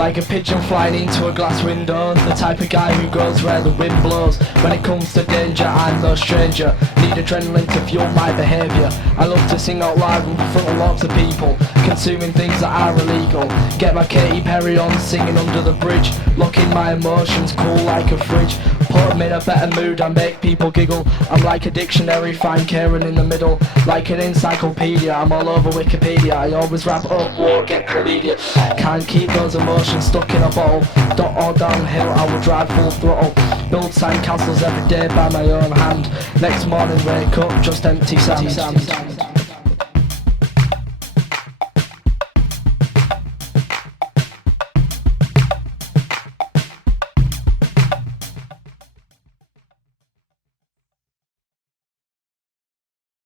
Like a pigeon flying into a glass window, the type of guy who goes where the wind blows. When it comes to danger, I'm no stranger. Need adrenaline to fuel my behaviour. I love to sing out loud in front of lots of people, consuming things that are illegal. Get my Katy Perry on, singing under the bridge, locking my emotions cool like a fridge. Put them in a better mood, I make people giggle. I'm like a dictionary, find Kieran in the middle. Like an encyclopedia, I'm all over Wikipedia. I always wrap up, walk, get chlamydia. Can't keep those emotions stuck in a bottle. Dot or downhill, I will drive full throttle. Build sand castles every day by my own hand. Next morning wake up, just empty sand.